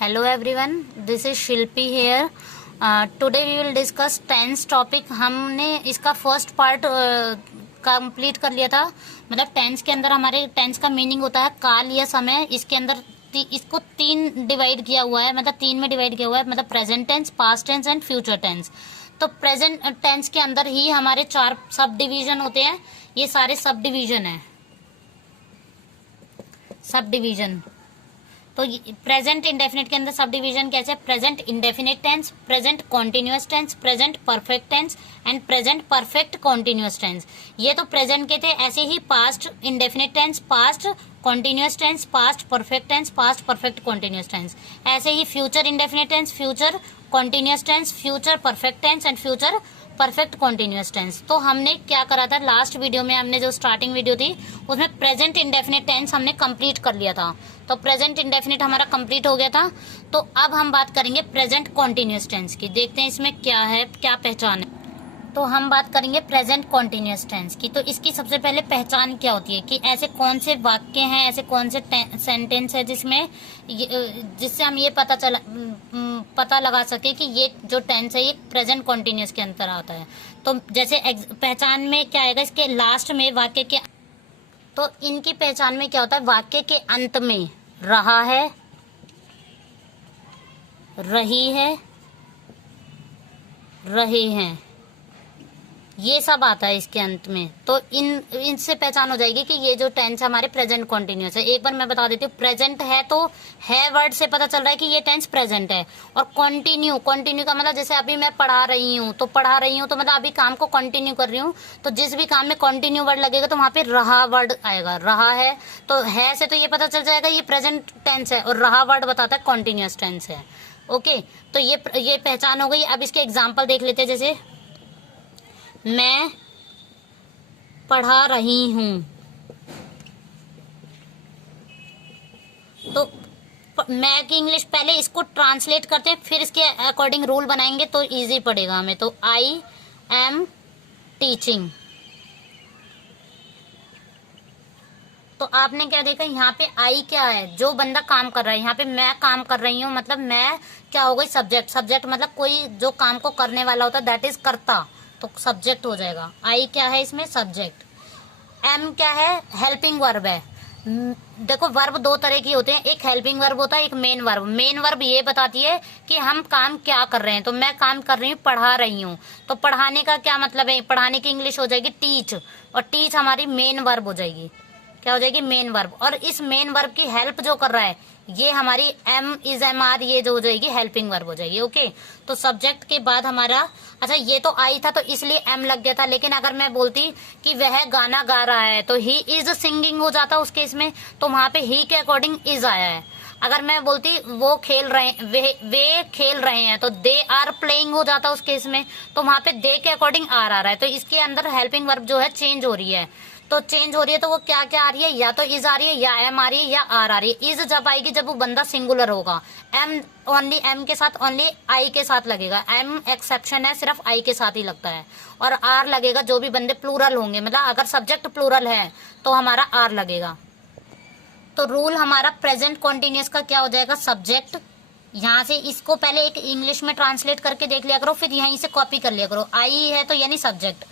Hello everyone, this is Shilpi here. Today we will discuss tense topic. हमने इसका first part complete कर लिया था. मतलब टेंस के अंदर हमारे टेंस का मीनिंग होता है काल या समय. इसके अंदर इसको तीन डिवाइड किया हुआ है, मतलब तीन में डिवाइड किया हुआ है, मतलब present tense, past tense and future tense. तो प्रेजेंट टेंस के अंदर ही हमारे चार सब डिवीजन होते हैं. ये सारे सब डिवीजन है, सब डिवीजन. तो प्रेजेंट इंडेफिनिट के अंदर सब डिवीजन कैसे है? Present indefinite tense, present continuous tense, present perfect tense and present perfect continuous tense. ये तो प्रेजेंट के थे. ऐसे ही past indefinite tense, past continuous tense, past perfect tense, past perfect continuous tense. ऐसे ही future indefinite tense, future continuous tense, future perfect tense and future perfect continuous tense. तो हमने क्या करा था लास्ट वीडियो में? हमने जो स्टार्टिंग वीडियो थी उसमें प्रेजेंट इंडेफिनिट टेंस हमने कंप्लीट कर लिया था. तो प्रेजेंट इंडेफिनिट हमारा कंप्लीट हो गया था. तो अब हम बात करेंगे प्रेजेंट कॉन्टिन्यूअस टेंस की. देखते हैं इसमें क्या है, क्या पहचान है. तो हम बात करेंगे प्रेजेंट कॉन्टिन्यूअस टेंस की. तो इसकी सबसे पहले पहचान क्या होती है कि ऐसे कौन से वाक्य हैं, ऐसे कौन से सेंटेंस है जिससे हम ये पता लगा सके कि ये जो टेंस है ये प्रेजेंट कॉन्टिन्यूअस के अंदर आता है. तो जैसे पहचान में क्या आएगा, इसके लास्ट में वाक्य के, तो इनकी पहचान में क्या होता है? वाक्य के अंत में रहा है, रही है, रहे हैं, ये सब आता है इसके अंत में. तो इनसे पहचान हो जाएगी कि ये जो टेंस हमारे प्रेजेंट कॉन्टिन्यूअस है. एक बार मैं बता देती हूँ, प्रेजेंट है तो है वर्ड से पता चल रहा है कि ये टेंस प्रेजेंट है. और कंटिन्यू का मतलब जैसे अभी मैं पढ़ा रही हूँ तो मतलब अभी काम को कंटिन्यू कर रही हूँ. तो जिस भी काम में कंटिन्यू वर्ड लगेगा तो वहां पे रहा वर्ड आएगा. रहा है तो है से तो ये पता चल जाएगा ये प्रेजेंट टेंस है, और रहा वर्ड बताता है कॉन्टिन्यूअस टेंस है. ओके, तो ये पहचान हो गई. अब इसके एग्जाम्पल देख लेते हैं. जैसे मैं पढ़ा रही हूं, तो मैं की इंग्लिश पहले इसको ट्रांसलेट करते हैं, फिर इसके अकॉर्डिंग रूल बनाएंगे तो इजी पड़ेगा हमें. तो आई एम टीचिंग. तो आपने क्या देखा यहाँ पे? आई क्या है? जो बंदा काम कर रहा है. यहाँ पे मैं काम कर रही हूँ, मतलब मैं क्या हो गई? सब्जेक्ट मतलब कोई जो काम को करने वाला होता है, दैट इज कर्ता, तो सब्जेक्ट हो जाएगा. आई क्या है इसमें? सब्जेक्ट. एम क्या है? हेल्पिंग वर्ब है. देखो वर्ब दो तरह की होते हैं, एक हेल्पिंग वर्ब होता है, एक मेन वर्ब. मेन वर्ब ये बताती है कि हम काम क्या कर रहे हैं. तो मैं काम कर रही हूँ, पढ़ा रही हूँ. तो पढ़ाने का क्या मतलब है? पढ़ाने की इंग्लिश हो जाएगी टीच, और टीच हमारी मेन वर्ब हो जाएगी. क्या हो जाएगी? Main verb. और इस मेन वर्ब की हेल्प जो कर रहा है ये हमारी एम इज एम आर, ये जो हो जाएगी हेल्पिंग वर्ब हो जाएगी. ओके, तो सब्जेक्ट के बाद हमारा, अच्छा ये तो आई था तो इसलिए एम लग गया था. लेकिन अगर मैं बोलती कि वह गाना गा रहा है तो ही इज सिंगिंग हो जाता उस केस में, तो वहां पे ही के अकॉर्डिंग इज आया है. अगर मैं बोलती वो खेल रहे, वे खेल रहे हैं, तो दे आर प्लेइंग हो जाता उस केस में, तो वहां पे दे के अकॉर्डिंग आर आ रहा है. तो इसके अंदर हेल्पिंग वर्ब जो है चेंज हो रही है. तो चेंज हो रही है तो वो क्या क्या आ रही है? या तो इज आ रही है, या एम आ रही है, या आर आ रही है. इज जब आएगी जब वो बंदा सिंगुलर होगा. एम ओनली एम के साथ, ओनली आई के साथ लगेगा. एम एक्सेप्शन है, सिर्फ आई के साथ ही लगता है. और आर लगेगा जो भी बंदे प्लूरल होंगे, मतलब अगर सब्जेक्ट प्लूरल है तो हमारा आर लगेगा. तो रूल हमारा प्रेजेंट कॉन्टिन्यूअस का क्या हो जाएगा? सब्जेक्ट. यहाँ से इसको पहले एक इंग्लिश में ट्रांसलेट करके देख लिया करो, फिर यहीं से कॉपी कर लिया करो. आई है तो यानी सब्जेक्ट.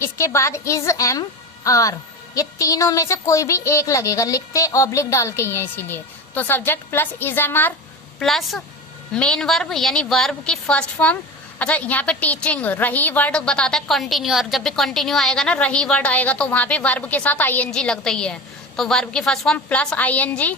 इसके बाद इज एम आर, ये तीनों में से कोई भी एक लगेगा. लिखते ऑब्लिक डाल के ही है इसीलिए. तो subject plus is am are plus main verb यानी वर्ब की फर्स्ट फॉर्म. अच्छा यहाँ पे टीचिंग, रही वर्ड बताता है कंटिन्यू, और जब भी कंटिन्यू आएगा ना, रही वर्ड आएगा, तो वहां पे वर्ब के साथ आईएनजी लगता ही है. तो वर्ब की first form plus ING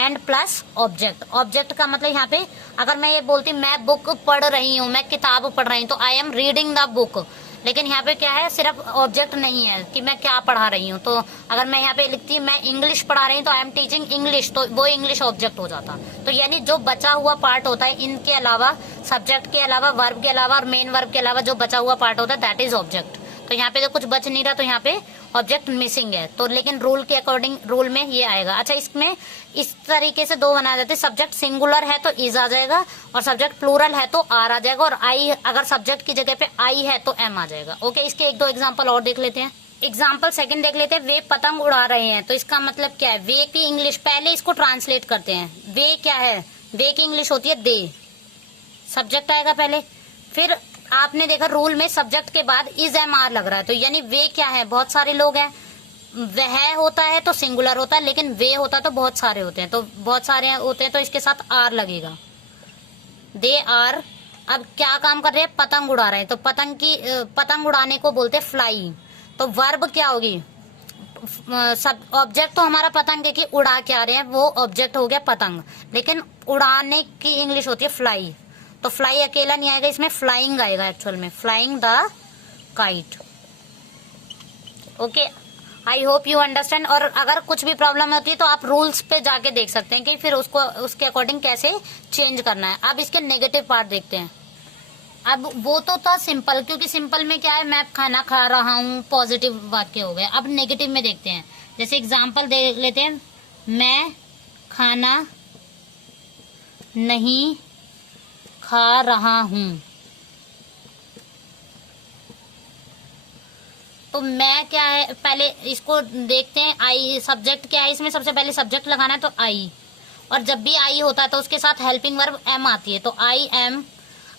and plus object. Object का मतलब यहाँ पे अगर मैं ये बोलती मैं बुक पढ़ रही हूँ, मैं किताब पढ़ रही हूँ, तो I am reading the book. लेकिन यहाँ पे क्या है? सिर्फ ऑब्जेक्ट नहीं है कि मैं क्या पढ़ा रही हूँ. तो अगर मैं यहाँ पे लिखती मैं इंग्लिश पढ़ा रही हूँ तो आई एम टीचिंग इंग्लिश, तो वो इंग्लिश ऑब्जेक्ट हो जाता. तो यानी जो बचा हुआ पार्ट होता है इनके अलावा, सब्जेक्ट के अलावा, वर्ब के अलावा और मेन वर्ब के अलावा जो बचा हुआ पार्ट होता है दैट इज ऑब्जेक्ट. तो यहाँ पे तो कुछ बच नहीं रहा, तो यहाँ पे ऑब्जेक्ट मिसिंग है. तो लेकिन रूल के अकॉर्डिंग रूल में ये आएगा. अच्छा इसमें इस तरीके से दो बनाए जाते हैं. सब्जेक्ट सिंगुलर है तो इज आ जाएगा, और सब्जेक्ट प्लूरल है तो आर आ जाएगा, और आई अगर सब्जेक्ट की जगह पे आई है तो एम आ जाएगा. ओके, इसके एक दो एग्जाम्पल और देख लेते हैं. एग्जाम्पल सेकंड देख लेते हैं. वे पतंग उड़ा रहे हैं, तो इसका मतलब क्या है? वे की इंग्लिश पहले इसको ट्रांसलेट करते हैं. वे क्या है? वे की इंग्लिश होती है दे, सब्जेक्ट आएगा पहले। फिर आपने देखा रूल में सब्जेक्ट के बाद इज एम आर लग रहा है, तो यानी वे क्या है, बहुत सारे लोग हैं। वह होता है तो सिंगुलर होता है, लेकिन वे होता है तो बहुत सारे होते हैं, तो बहुत सारे होते हैं तो इसके साथ आर लगेगा। दे आर अब क्या काम कर रहे हैं, पतंग उड़ा रहे हैं, तो पतंग उड़ाने को बोलते हैं फ्लाई। तो वर्ब क्या होगी, सब ऑब्जेक्ट तो हमारा पतंग है कि उड़ा के आ रहे हैं, वो ऑब्जेक्ट हो गया पतंग, लेकिन उड़ाने की इंग्लिश होती है फ्लाई। तो फ्लाई अकेला नहीं आएगा, इसमें फ्लाइंग आएगा एक्चुअल में, flying the kite. Okay, I hope you understand. और अगर कुछ भी प्रॉब्लम होती है तो आप रूल्स पे जाके देख सकते हैं कि फिर उसको उसके अकॉर्डिंग कैसे चेंज करना है। अब इसके नेगेटिव पार्ट देखते हैं। अब वो तो था सिंपल, क्योंकि सिंपल में क्या है, मैं खाना खा रहा हूँ, पॉजिटिव वाक्य हो गए। अब नेगेटिव में देखते हैं, जैसे एग्जांपल देख लेते हैं, मैं खाना नहीं खा रहा हूँ। तो मैं क्या है, पहले इसको देखते हैं। आई सब्जेक्ट क्या है, इसमें सबसे पहले सब्जेक्ट लगाना है, तो आई। और जब भी आई होता है तो उसके साथ हेल्पिंग वर्ब एम आती है, तो आई एम।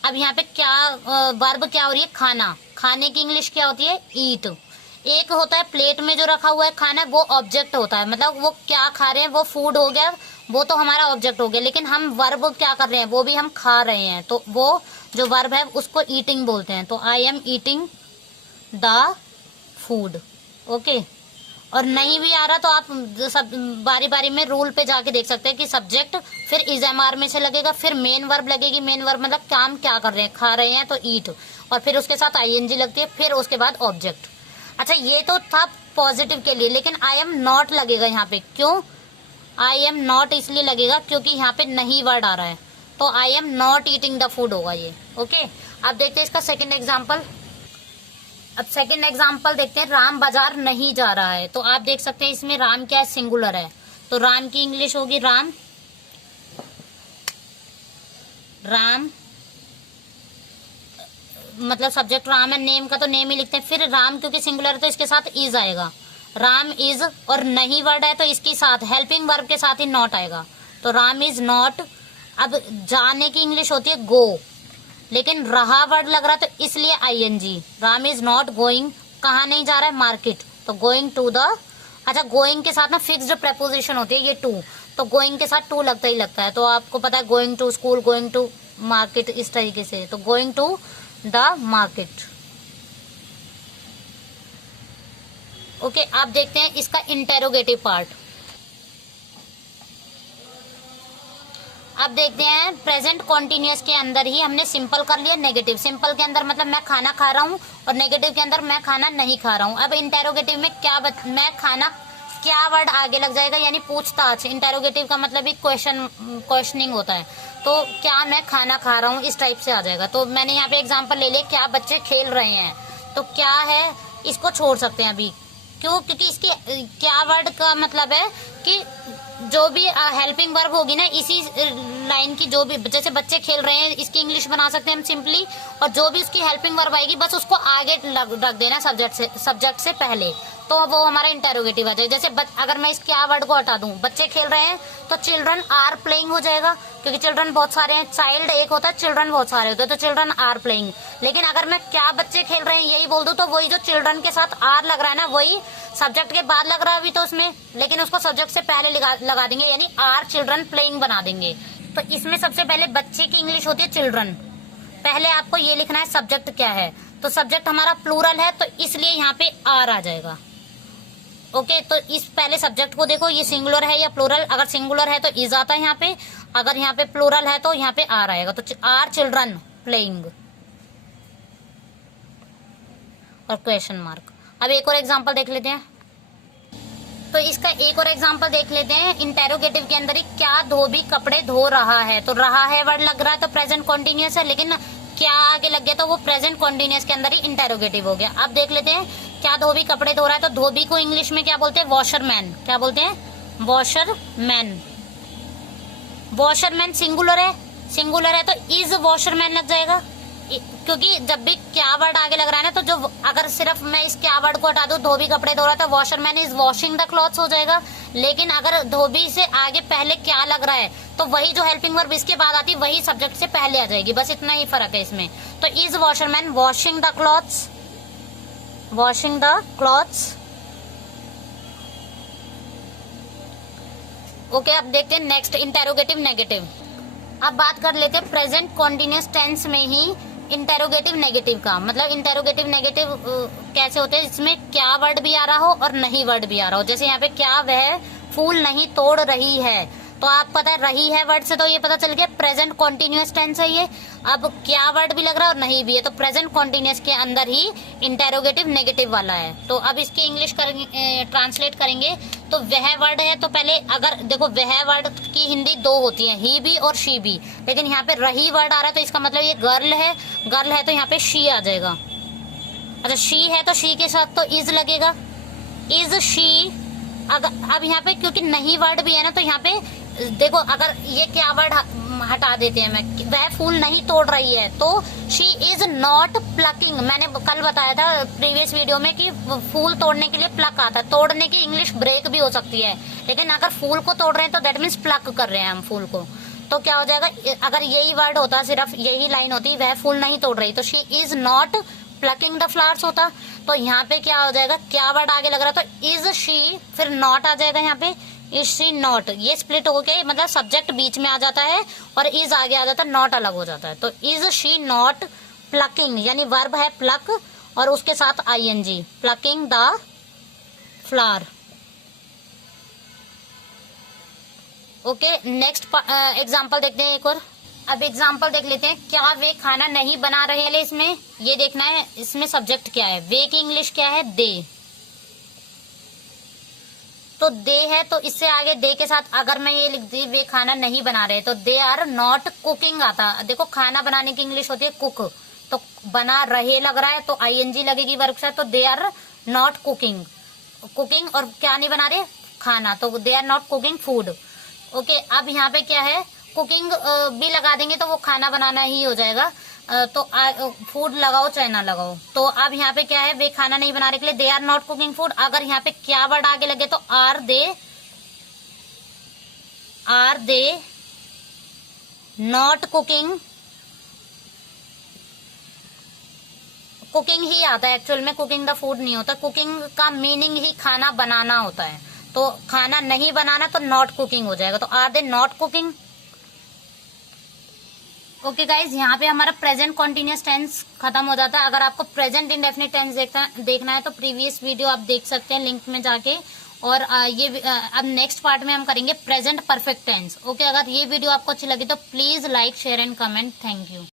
अब यहाँ पे क्या वर्ब क्या हो रही है, खाना। खाने की इंग्लिश क्या होती है, ईट। एक होता है प्लेट में जो रखा हुआ है खाना, वो ऑब्जेक्ट होता है, मतलब वो क्या खा रहे हैं, वो फूड हो गया, वो तो हमारा ऑब्जेक्ट हो गया। लेकिन हम वर्ब क्या कर रहे हैं, वो भी हम खा रहे हैं, तो वो जो वर्ब है उसको ईटिंग बोलते हैं। तो I am eating the food. Okay, और नहीं भी आ रहा तो आप सब बारी बारी में रूल पे जाके देख सकते हैं कि सब्जेक्ट फिर इज एम आर में से लगेगा, फिर मेन वर्ब लगेगी। मेन वर्ब मतलब काम क्या कर रहे हैं, खा रहे हैं, तो ईट, और फिर उसके साथ आईएनजी लगती है, फिर उसके बाद ऑब्जेक्ट। अच्छा, ये तो था पॉजिटिव के लिए, लेकिन आई एम नॉट लगेगा यहाँ पे। क्यों आई एम नॉट इसलिए लगेगा क्योंकि यहाँ पे नहीं वर्ड आ रहा है, तो I am not eating the food होगा ये। ओके, अब देखते हैं इसका सेकेंड एग्जाम्पल। अब सेकेंड एग्जाम्पल देखते हैं, राम बाजार नहीं जा रहा है। तो आप देख सकते हैं इसमें राम क्या है, सिंगुलर है, तो राम की इंग्लिश होगी राम। राम मतलब सब्जेक्ट राम है, नेम का तो नेम ही लिखते हैं। फिर राम क्योंकि सिंगुलर है तो इसके साथ इज आएगा, राम इज। और नहीं वर्ड है तो इसके साथ हेल्पिंग वर्ब के साथ ही नॉट आएगा, तो राम इज नॉट। अब जाने की इंग्लिश होती है गो, लेकिन रहा वर्ड लग रहा है तो इसलिए ING. Ram is not going, कहाँ नहीं जा रहा है, मार्केट, तो गोइंग टू द। अच्छा, गोइंग के साथ ना फिक्स्ड प्रेपोजिशन होती है ये टू, तो गोइंग के साथ टू लगता ही लगता है। तो आपको पता है going to school, going to market, इस तरीके से, तो going to the market. Okay, आप देखते हैं इसका इंटेरोगेटिव पार्ट। अब देखते हैं प्रेजेंट कॉन्टिन्यूअस के अंदर ही हमने सिंपल कर लिया, नेगेटिव। सिंपल के अंदर मतलब मैं खाना खा रहा हूँ, और नेगेटिव के अंदर मैं खाना नहीं खा रहा हूँ। अब इंटेरोगेटिव में क्या मैं खाना, क्या वर्ड आगे लग जाएगा, यानी पूछताछ। इंटेरोगेटिव का मतलब भी क्वेश्चनिंग होता है, तो क्या मैं खाना खा रहा हूँ, इस टाइप से आ जाएगा। तो मैंने यहाँ पे एग्जाम्पल ले लिया, क्या बच्चे खेल रहे हैं, तो क्या है, इसको छोड़ सकते हैं अभी। क्यों, क्योंकि इसकी क्या वर्ड का मतलब है कि जो भी हेल्पिंग वर्ब होगी ना इसी लाइन की, जो भी, जैसे बच्चे खेल रहे हैं, इसकी इंग्लिश बना सकते हैं हम सिंपली, और जो भी उसकी हेल्पिंग वर्ब आएगी बस उसको आगे रख देना सब्जेक्ट से पहले, तो वो हमारा इंटेरोगेटिव आ जाएगा। जैसे अगर मैं इस क्या वर्ड को हटा दूं, बच्चे खेल रहे हैं, तो चिल्ड्रन आर प्लेइंग हो जाएगा, क्योंकि चिल्ड्रन बहुत सारे हैं, चाइल्ड एक होता है, चिल्ड्रन बहुत सारे होते हैं, तो चिल्ड्रन आर प्लेइंग। लेकिन अगर मैं क्या बच्चे खेल रहे हैं यही बोल दूं, तो वही जो चिल्ड्रन के साथ आर लग रहा है ना, वही सब्जेक्ट के बाद लग रहा है अभी तो उसमें, लेकिन उसको सब्जेक्ट से पहले लगा देंगे, यानी आर चिल्ड्रन प्लेइंग बना देंगे। तो इसमें सबसे पहले बच्चे की इंग्लिश होती है चिल्ड्रन। पहले आपको ये लिखना है सब्जेक्ट क्या है, तो सब्जेक्ट हमारा प्लूरल है, तो इसलिए यहाँ पे आर आ जाएगा। ओके, तो इस पहले सब्जेक्ट को देखो, ये सिंगुलर है या प्लूरल। अगर सिंगुलर है तो इज आता है यहाँ पे, अगर यहाँ पे प्लूरल है तो यहाँ पे आर आएगा, तो आर चिल्ड्रन प्लेइंग और क्वेश्चन मार्क। अब एक और एग्जांपल देख लेते हैं। तो इसका एक और एग्जांपल देख लेते हैं, इंटेरोगेटिव के अंदर ही, क्या धोबी कपड़े धो रहा है, तो रहा है वर्ड लग रहा है तो प्रेजेंट कॉन्टिन्यूअस है, लेकिन क्या आगे लग गया तो वो प्रेजेंट कॉन्टिन्यूअस के अंदर ही इंटेरोगेटिव हो गया। अब देख लेते हैं, क्या धोबी कपड़े धो रहा है, तो धोबी को इंग्लिश में क्या बोलते हैं, वॉशरमैन। क्या बोलते हैं, वॉशरमैन। वॉशरमैन सिंगुलर है, सिंगुलर है तो इज वॉशरमैन लग जाएगा, क्योंकि जब भी क्या वर्ड आगे लग रहा है ना, तो जो अगर सिर्फ मैं इस क्या वर्ड को हटा दूं, धोबी कपड़े धो रहा था, washerman is washing the clothes हो जाएगा। लेकिन अगर धोबी से आगे पहले क्या लग रहा है, तो वही जो हेल्पिंग वर्ब इसके बाद आती है वही सब्जेक्ट से पहले आ जाएगी, बस इतना ही फर्क है इसमें। तो is washerman washing the clothes, washing the clothes. Okay, अब देखते हैं नेक्स्ट इंटेरोगेटिव नेगेटिव। अब बात कर लेते हैं प्रेजेंट कॉन्टिन्यूअस टेंस में ही इंटेरोगेटिव नेगेटिव का। मतलब इंटेरोगेटिव नेगेटिव कैसे होते हैं, इसमें क्या वर्ड भी आ रहा हो और नहीं वर्ड भी आ रहा हो। जैसे यहाँ पे क्या वह फूल नहीं तोड़ रही है, तो आप पता है रही है वर्ड से तो ये पता चल गया प्रेजेंट कॉन्टिन्यूअस टेंस है ये। अब क्या वर्ड भी लग रहा है और नहीं भी है, तो प्रेजेंट कॉन्टिन्यूअस के अंदर ही इंटेरोगेटिव नेगेटिव वाला है। तो अब इसके इंग्लिश ट्रांसलेट करेंगे। तो वह वर्ड है, तो पहले अगर देखो वह वर्ड की हिंदी दो होती है, ही भी और शी भी, लेकिन यहाँ पे रही वर्ड आ रहा है तो इसका मतलब ये गर्ल है। गर्ल है तो यहाँ पे शी आ जाएगा। अच्छा, शी है तो शी के साथ तो इज लगेगा, इज शी। अब यहाँ पे क्योंकि नहीं वर्ड भी है ना, तो यहाँ पे देखो अगर ये क्या वर्ड हटा देते हैं, मैं वह फूल नहीं तोड़ रही है, तो शी इज नॉट प्लकिंग। मैंने कल बताया था प्रीवियस वीडियो में कि फूल तोड़ने के लिए प्लक आता है, तोड़ने की इंग्लिश ब्रेक भी हो सकती है, लेकिन अगर फूल को तोड़ रहे हैं तो दैट मीन्स प्लक कर रहे हैं हम फूल को। तो क्या हो जाएगा, अगर यही वर्ड होता, सिर्फ यही लाइन होती वह फूल नहीं तोड़ रही, तो she is not plucking the flowers होता। तो यहाँ पे क्या हो जाएगा, क्या वर्ड आगे लग रहा, तो इज शी, फिर नॉट आ जाएगा यहाँ पे, इज शी नॉट। ये स्प्लिट होके मतलब सब्जेक्ट बीच में आ जाता है और इज आगे आ जाता है, नॉट अलग हो जाता है। तो इज शी नॉट प्लकिंग, यानी वर्ब है प्लक और उसके साथ ING, plucking the flower. Okay, next example देखते हैं एक और। अब एग्जाम्पल देख लेते हैं। क्या वे खाना नहीं बना रहे हैं, इसमें ये देखना है इसमें सब्जेक्ट क्या है। वे की इंग्लिश क्या है, दे। तो दे है तो इससे आगे दे के साथ अगर मैं ये लिख दी वे खाना नहीं बना रहे, तो दे आर नॉट कुकिंग आता। देखो खाना बनाने की इंग्लिश होती है कुक, तो बना रहे लग रहा है तो आईएनजी लगेगी वर्ब से, तो they are not cooking. Cooking और क्या नहीं बना रहे, खाना, तो they are not cooking food. Okay, अब यहाँ पे क्या है, कुकिंग भी लगा देंगे तो वो खाना बनाना ही हो जाएगा। तो फूड लगाओ चाहे ना लगाओ। तो अब यहाँ पे क्या है, वे खाना नहीं बना रहे के लिए they are not cooking food. अगर यहाँ पे क्या वर्ड आगे लगे तो are they not cooking. Cooking ही आता है एक्चुअल में, कुकिंग द फूड नहीं होता। कुकिंग का मीनिंग ही खाना बनाना होता है, तो खाना नहीं बनाना तो नॉट कुकिंग हो जाएगा। तो are they not cooking. Okay guys, यहाँ पे हमारा प्रेजेंट कॉन्टिन्यूअस टेंस खत्म हो जाता है। अगर आपको प्रेजेंट इंडेफिनिट टेंस देखना है तो प्रीवियस वीडियो आप देख सकते हैं लिंक में जाके। और अब नेक्स्ट पार्ट में हम करेंगे प्रेजेंट परफेक्ट टेंस। ओके, अगर ये वीडियो आपको अच्छी लगी तो please like share and comment. Thank you.